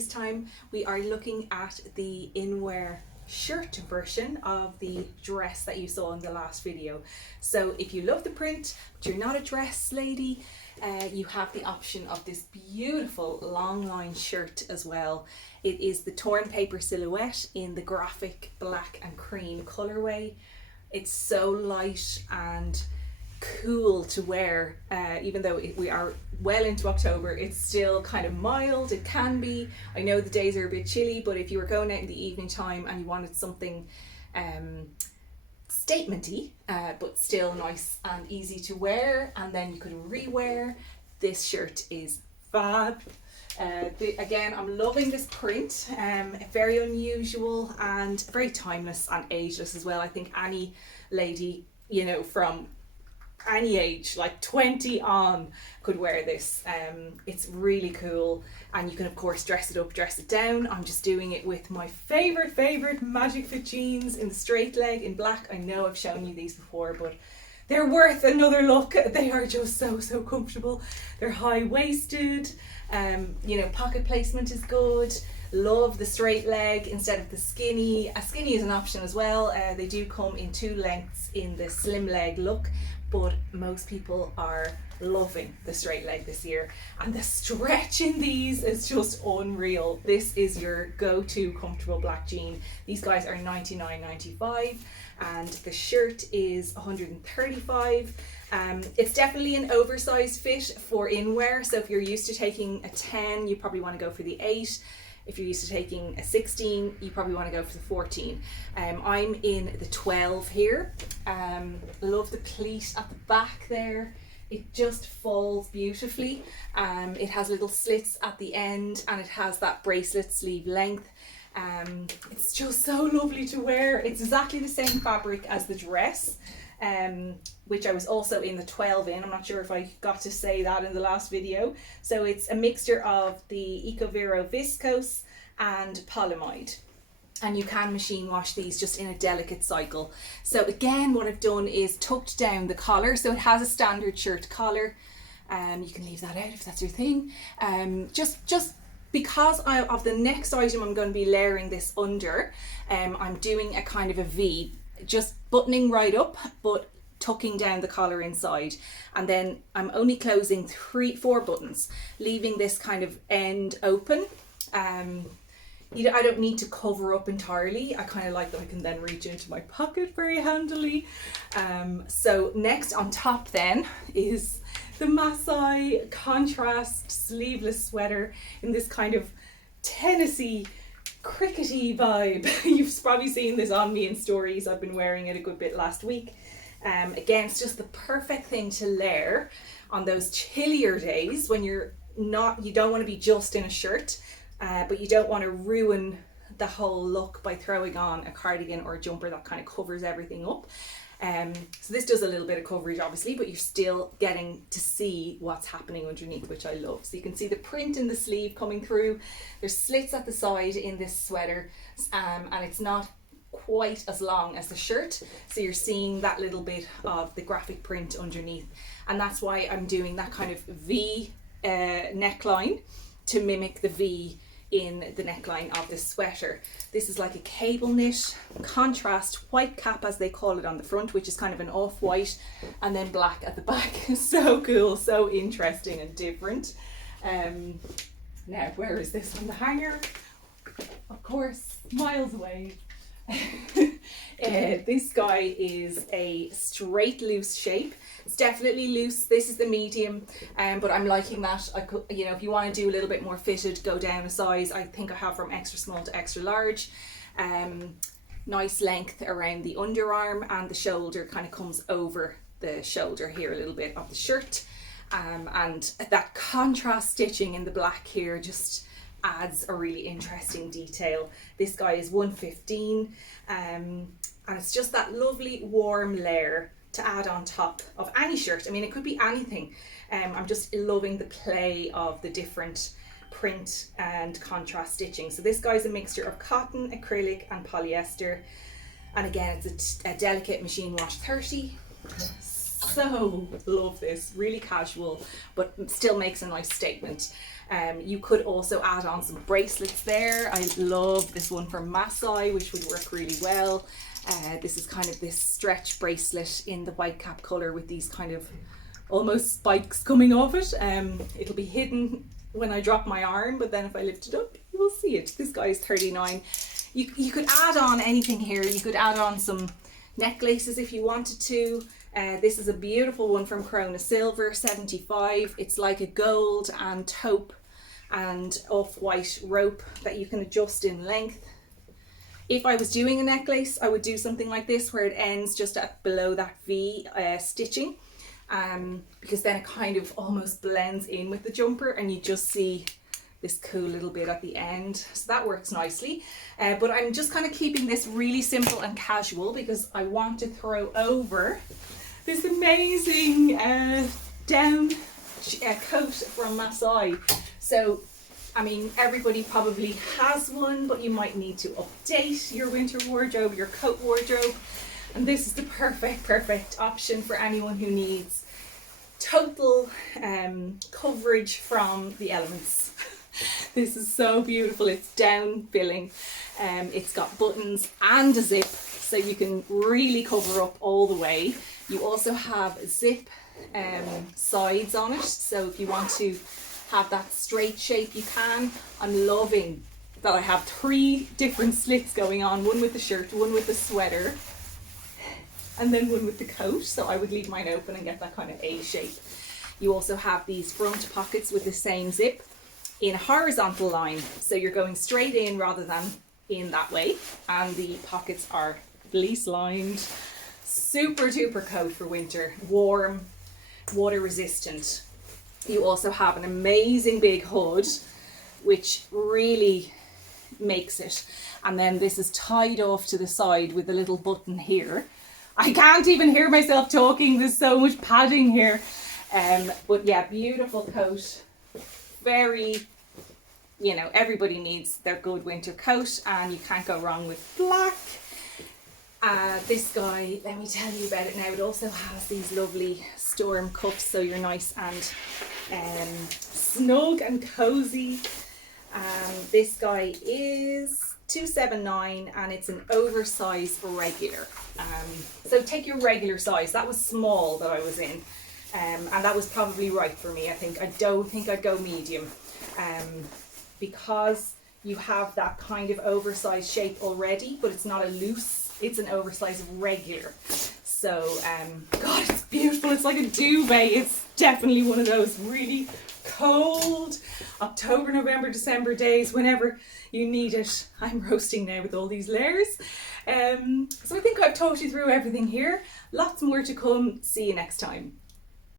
this time we are looking at the inwear shirt version of the dress that you saw in the last video. So if you love the print but you're not a dress lady, you have the option of this beautiful long line shirt as well. It is the torn paper silhouette in the graphic black and cream colorway. It's so light and cool to wear, even though we are well into October. It's still kind of mild. It can be. I know the days are a bit chilly, but if you were going out in the evening time and you wanted something statementy, but still nice and easy to wear, and then you could rewear, this shirt is fab. Again, I'm loving this print. Very unusual and very timeless and ageless as well. I think any lady, you know, from any age, like 20 on, could wear this. It's really cool, and you can of course dress it up, dress it down. I'm just doing it with my favorite Magic Fit jeans in the straight leg in black. I know I've shown you these before, but they're worth another look. They are just so comfortable. They're high-waisted, you know, pocket placement is good. Love the straight leg instead of the skinny. A skinny is an option as well. They do come in 2 lengths in the slim leg look, but most people are loving the straight leg this year, and the stretch in these is just unreal. This is your go-to comfortable black jean. These guys are $99.95 and the shirt is $135. It's definitely an oversized fit for inwear, so if you're used to taking a 10, you probably want to go for the 8. If you're used to taking a 16, you probably want to go for the 14. I'm in the 12 here. Love the pleat at the back there. It just falls beautifully. It has little slits at the end, and it has that bracelet sleeve length. It's just so lovely to wear. It's exactly the same fabric as the dress, which I was also in the 12 in. I'm not sure if I got to say that in the last video. So it's a mixture of the Ecovero viscose and polyamide, and you can machine wash these just in a delicate cycle. So again, what I've done is tucked down the collar, so it has a standard shirt collar. You can leave that out if that's your thing. Just because of the next item I'm going to be layering this under, I'm doing a kind of a V, just buttoning right up but tucking down the collar inside, and then I'm only closing 4 buttons, leaving this kind of end open. I don't need to cover up entirely. I kind of like that I can then reach into my pocket very handily. So next on top then is the Masai contrast sleeveless sweater in this kind of Tennessee crickety vibe. You've probably seen this on me in stories. I've been wearing it a good bit last week. Again, it's just the perfect thing to layer on those chillier days when you don't want to be just in a shirt, but you don't want to ruin the whole look by throwing on a cardigan or a jumper that kind of covers everything up. So this does a little bit of coverage obviously, but you're still getting to see what's happening underneath, which I love. So you can see the print in the sleeve coming through. There's slits at the side in this sweater, and it's not quite as long as the shirt, so you're seeing that little bit of the graphic print underneath, and that's why I'm doing that kind of V neckline to mimic the V in the neckline of the sweater. This is like a cable knit contrast Whitecap, as they call it, on the front, which is kind of an off-white, and then black at the back. So cool, so interesting and different. Now, where is this on the hanger? Of course, miles away. This guy is a straight loose shape. It's definitely loose. This is the medium, but I'm liking that. I could, you know, if you want to do a little bit more fitted, go down a size. I think I have from extra small to extra large. Nice length around the underarm, and the shoulder kind of comes over the shoulder here a little bit of the shirt, and that contrast stitching in the black here just adds a really interesting detail. This guy is $115, and it's just that lovely warm layer to add on top of any shirt. I mean, it could be anything. I'm just loving the play of the different print and contrast stitching. So this guy's a mixture of cotton, acrylic and polyester, and again it's a delicate machine wash 30. So love this, really casual, but still makes a nice statement. You could also add on some bracelets there. I love this one from Masai, which would work really well. This is kind of this stretch bracelet in the Whitecap colour with these kind of almost spikes coming off it. It'll be hidden when I drop my arm, but then if I lift it up, you will see it. This guy is 39. You could add on anything here. You could add on some necklaces if you wanted to. This is a beautiful one from Corona Silver, 75. It's like a gold and taupe and off-white rope that you can adjust in length. If I was doing a necklace, I would do something like this where it ends just at below that V stitching, because then it kind of almost blends in with the jumper and you just see this cool little bit at the end. So that works nicely. But I'm just kind of keeping this really simple and casual because I want to throw over this amazing down coat from Masai. So, I mean, everybody probably has one, but you might need to update your winter wardrobe, your coat wardrobe. And this is the perfect option for anyone who needs total coverage from the elements. This is so beautiful. It's down filling. It's got buttons and a zip, so you can really cover up all the way. You also have zip sides on it, so if you want to have that straight shape, you can. I'm loving that I have 3 different slits going on, one with the shirt, one with the sweater, and then one with the coat. So I would leave mine open and get that kind of A shape. You also have these front pockets with the same zip in a horizontal line, so you're going straight in rather than in that way, and the pockets are fleece lined. Super duper coat for winter, warm, water resistant. You also have an amazing big hood which really makes it, and then this is tied off to the side with a little button here. I can't even hear myself talking, there's so much padding here. But yeah, beautiful coat. Very, you know, everybody needs their good winter coat and you can't go wrong with black. This guy, let me tell you about it now. It also has these lovely storm cuffs, so you're nice and snug and cozy. This guy is 279 and it's an oversize regular. So take your regular size. That was small that I was in, and that was probably right for me. I don't think I'd go medium, because you have that kind of oversized shape already, but it's not a loose, it's an oversized regular. So God, it's beautiful. It's like a duvet. It's definitely one of those really cold October, November, December days whenever you need it. I'm roasting now with all these layers. So I think I've talked you through everything here. Lots more to come. See you next time.